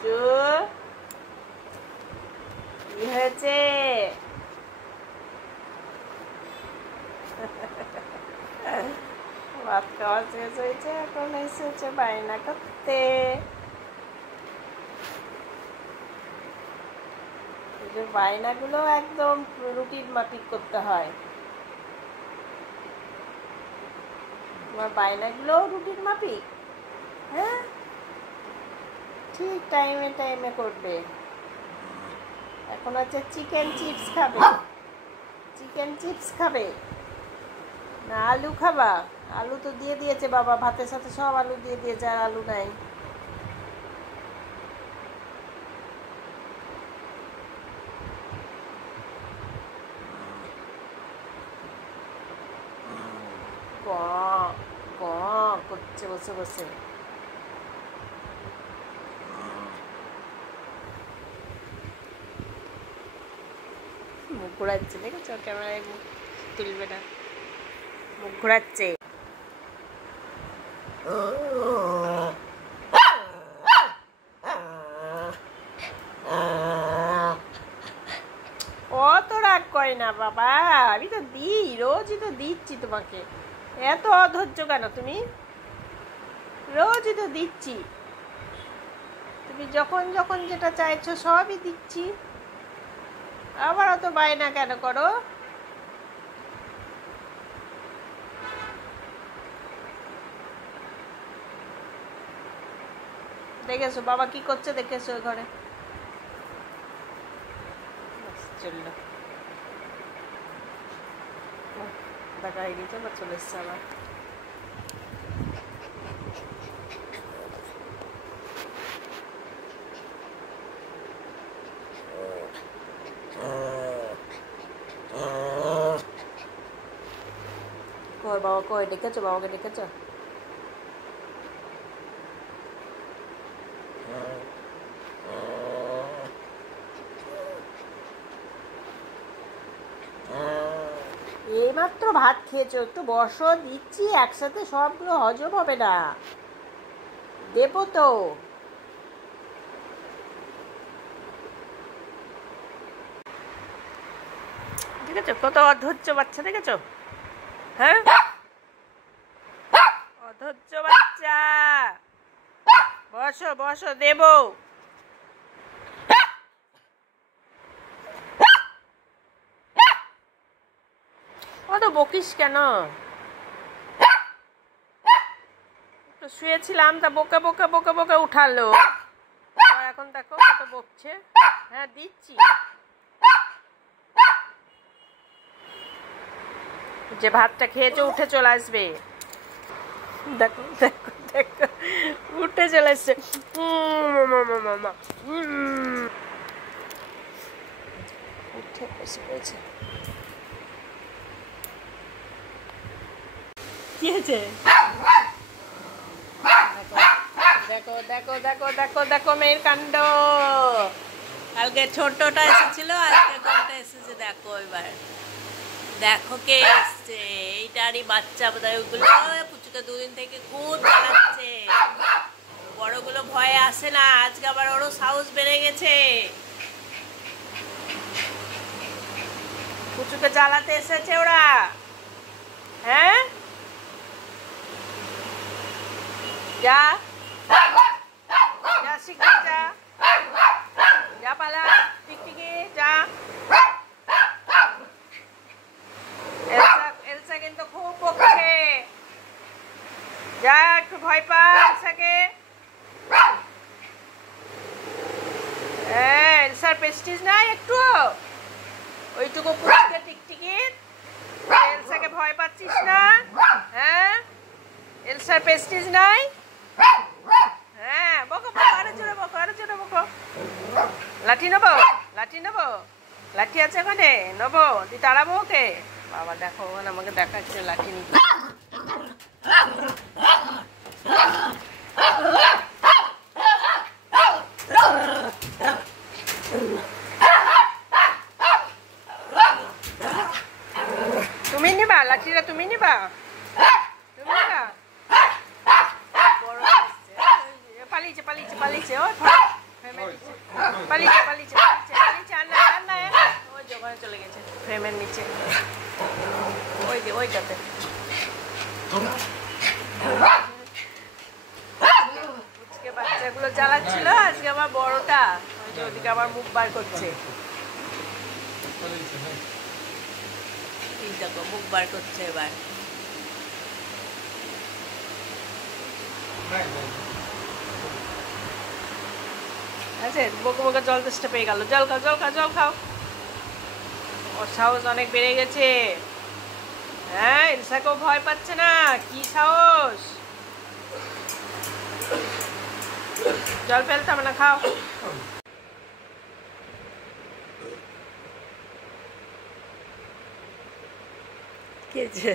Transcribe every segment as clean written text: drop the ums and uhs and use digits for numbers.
পুচু কি হয়েছে? ভাত খাওয়া শেষ হয়েছে, এখন এসেছে বায়না করতে। বায়নাগুলো একদম রুটিন মাফিক করতে হয়। তোমার বায়নাগুলো রুটিন মাফিক, হ্যাঁ, ঠিক টাইমে টাইমে করবে। এখন হচ্ছে চিকেন চিপস খাবে, চিকেন চিপস খাবে না আলু খাবা? আলু তো দিয়ে দিয়েছে বাবা, ভাতের সাথে সব আলু দিয়ে দিয়েছে, আর আলু নাই। ক ক করছে বসে বসে। মুখ ঘোরাচ্ছে, দেখেছো? ক্যামেরায় মুখ তুলবে না, মুখ ঘোরাচ্ছে। অত রাগ করে না বাবা, আমি তো দিই, রোজই তো দিচ্ছি তোমাকে। এত অধৈর্য কেন তুমি? রোজই তো দিচ্ছি, তুমি যখন যখন যেটা চাইছো সবই দিচ্ছি, আবার অত বায়না কেন করো? দেখেছো বাবা কি করছে? দেখেছো ঘরে? চললো, দেখা হয়ে গেছে, বা চলে এসছে আবার। কই বাবা, কই? ডেকেছো বাবাকে? ডেকেছো? এইমাত্র ভাত খেয়েছো, একটু বসো, দিচ্ছি একসাথে, সবগুলো হজম হবে না, দেবো তো। দেখেছো কত অধৈর্য বাচ্চা? দেখেছো? হ্যাঁ, অধৈর্য বাচ্চা। বসো বসো, দেবো। অত বকিস কেন? একটু শুয়েছিলাম, তা বোকা বোকা বোকা বোকা উঠালো, এখন দেখো কত বকছে। হ্যাঁ দিচ্ছি, যে ভাতটা খেয়েছো উঠে চলে আসবে। দেখো দেখো দেখো, উঠে চলে আসছে। উঠে বসে পড়েছে। কি হয়েছে? দেখো দেখো দেখো দেখো দেখো মেয়ের কাণ্ড। কালকে ছোটটা এসেছিল, আজকে কোনটা এসেছে দেখো। এবার দেখো কে এসছে, এইটারই বাচ্চা বোধহয়। ওগুলো পুচুকে দুদিন থেকে খুব জ্বালাচ্ছে, বড়গুলো ভয়ে আসে না, আজকে আবার ওরও সাহস বেড়ে গেছে। পুচুকে জ্বালাতে এসেছে ওরা, হ্যাঁ। যা যা, শিখে যা, যা পালা, টিকটিকি যা। এলসা কিন্তু খুব বকছে, যা, একটু ভয় পা এলসাকে। এলসার প্রেস্টিজ নাই একটু, ওইটুকু পুচকে টিকটিকি, এলসাকে ভয় পাচ্ছিস না? হ্যাঁ, এলসার প্রেস্টিজ নাই? হ্যাঁ, বকো বকো, আরো জোরে বকো, আরো জোরে বকো। লাঠি নেবো, লাঠি নেবো, লাঠি আছে ওখানে, নেবো, তুই তাড়াবো ওকে? বাবা দেখো, ওখানে আমাকে দেখাচ্ছে লাঠি নিতে। তুমি নিবা লাঠিটা? তুমি নিবা? তুমি নিবা? বড় পালিয়েছে পালিয়েছে পালিয়েছে, ওই ফ্রেমের নিচে পালিয়েছে পালিয়েছে পালিয়েছে পালিয়েছে। আর না আর না, ওই যে ওখানে চলে গেছে ফ্রেমের নিচে, ওই যে ওইটাতে। আজকে বাচ্চাগুলো জ্বালাচ্ছিল, আজকে আমার বড়টা ওই যে ওদিকে আমার মুখ বার করছে, এই দেখো মুখ বার করছে এবার। আচ্ছা বকে বকে জল তেষ্টা পেয়ে গেল, জল খাও জল খাও জল খাও। ওর সাহস অনেক বেড়ে গেছে। হ্যাঁ এলসাকেও ভয় পাচ্ছে না, কি সাহস। জল ফেলতে হবে না, খাও। খেয়েছে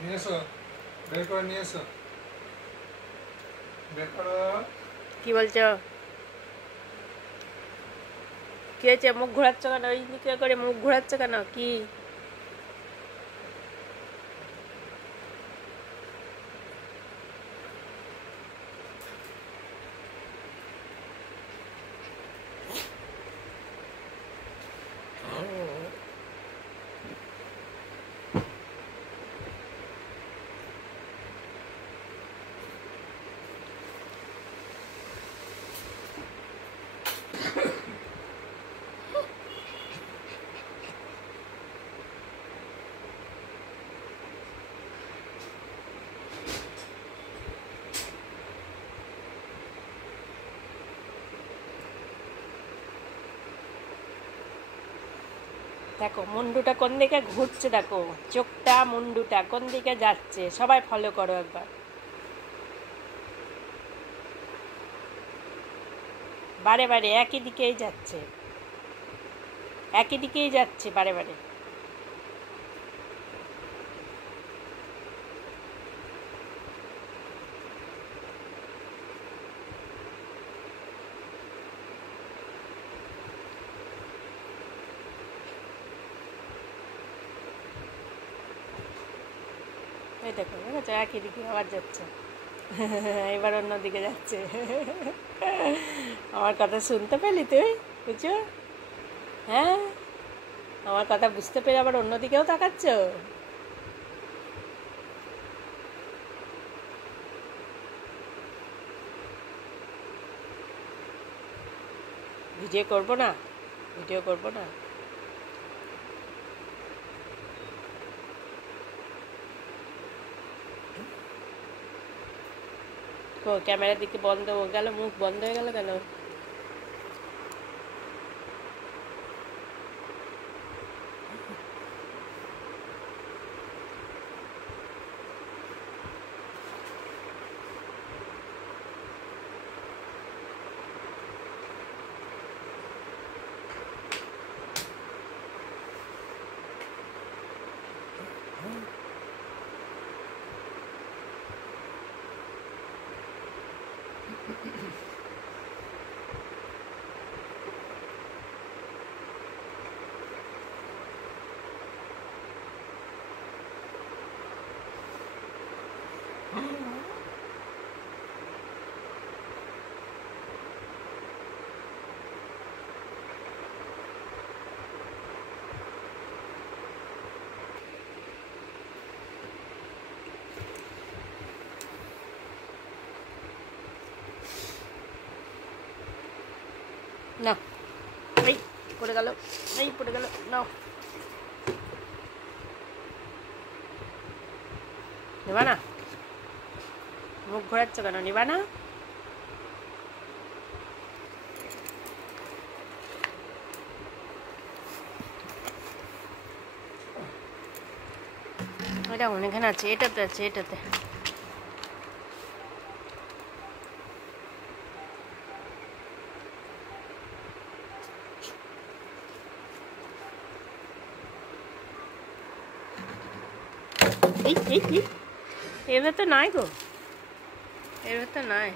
নিয়ে এসো, বের করে নিয়ে এসো, বের করো। কি বলছো? কি হয়েছে? মুখ ঘোরাচ্ছ কেন? ওই দিকে করে মুখ ঘোরাচ্ছ কেন? কি দেখো মুন্ডুটা কোন দিকে ঘুরছে, দেখো চোখটা মুন্ডুটা কোন দিকে যাচ্ছে। সবাই ফলো করো একবার। বারে বারে একই দিকেই যাচ্ছে, একই দিকেই যাচ্ছে বারে বারে। এই দেখো দেখেছো একই দিকে আবার যাচ্ছে, এবার অন্য দিকে যাচ্ছে। আমার কথা শুনতে পেলি তুই? বুঝছো? হ্যাঁ আমার কথা বুঝতে পেরে আবার অন্যদিকেও তাকাচ্ছ। ভিডিও করবো না, ভিডিও করবো না। ও ক্যামেরার দিকে বন্ধ হয়ে গেল, মুখ বন্ধ হয়ে গেল কেন? না এই পড়ে গেল, এই পড়ে গেল, নাও নেবা না? মুখ ঘোরাচ্ছ কেন? নিবা না? এটা অনেকখানে আছে, এটাতে আছে, এটাতে। এই এর ভেতর নাই গো, এর ভেতর নাই।